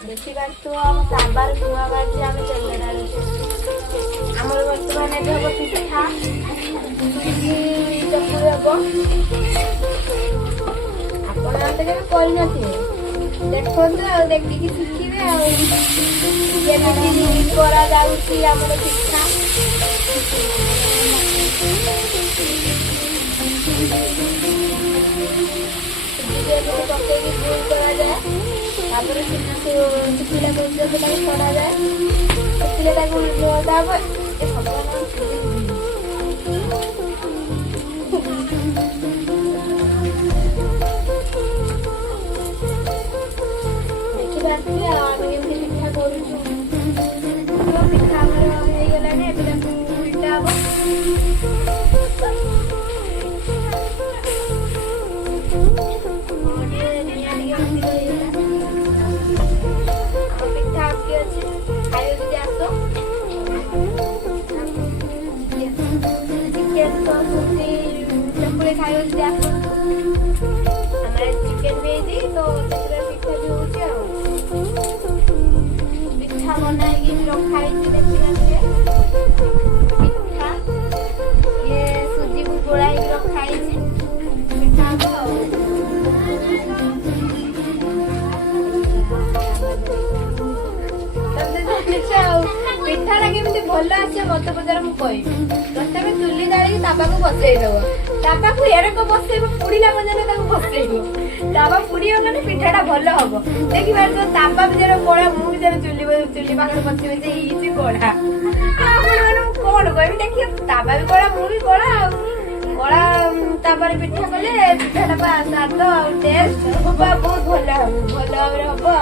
ଦେଖିପାରୁଥିବ ଆମ ତାବାରେ ଧୂଆଁ ବାହାରିଛି। ଆମେ ତେଲ ଢାଳୁଛୁ। ଆମର ବର୍ତ୍ତମାନ ଏବେ ହବ ପିଠା, ସୁଜି ଚକୁଳି ହବ। ଆପଣ ଆମେ କେବେ କରିନଥିବେ, ଦେଖନ୍ତୁ ଆଉ ଦେଖିକି ଶିଖିବେ ଆଉ କେମିତି କରାଯାଉଛି ଆମର ପିଠା। ଏମିତି ପକେଇକି ଗୁଳ କରାଯାଏ। ତାପରେ ଶୁଖିଲା ପର୍ଯ୍ୟନ୍ତ ତାକୁ ଛଡ଼ାଯାଏ। ଶୁଖିଲେ ତାକୁ ତାପରେ ଦେଖିପାରୁଥିବେ ଆଉ ଆମେ କେମିତି ପିଠା କରୁଛୁ। ପିଠା ଆମର ହେଇଗଲାଣି। ଏବେ ତାକୁ ଉଲଟା ହବ। चकुले खाइयो जे आसो हमारे चिकन भेजी तो चिकन पिठा भी होची आ पिठा बनाई के रखाई थी देखिना से पिठा ये सूजी को गोलाई के रखाई थी पिठा को तबे देखा पिठा ला केमिति भलो आछे मत बजार मु कहि प्रथमे चुल्ली दाळी ताबाकू बसै देबो ताबाकू एरको बसैबो पुडीला मजने ताकू बसैबो ताबा पुडी गने पिठाटा भलो हबो देखि बार तो ताबा बिजर कोळा मु बिजर चुल्ली पाखर बसिबे जे इजी कोळा आपण कोन कहि देखि ताबा भी कोळा मु भी कोळा कोळा ताबारे पिठा कले पिठाटा पा स्वाद टेस्ट बहुत भलो हबो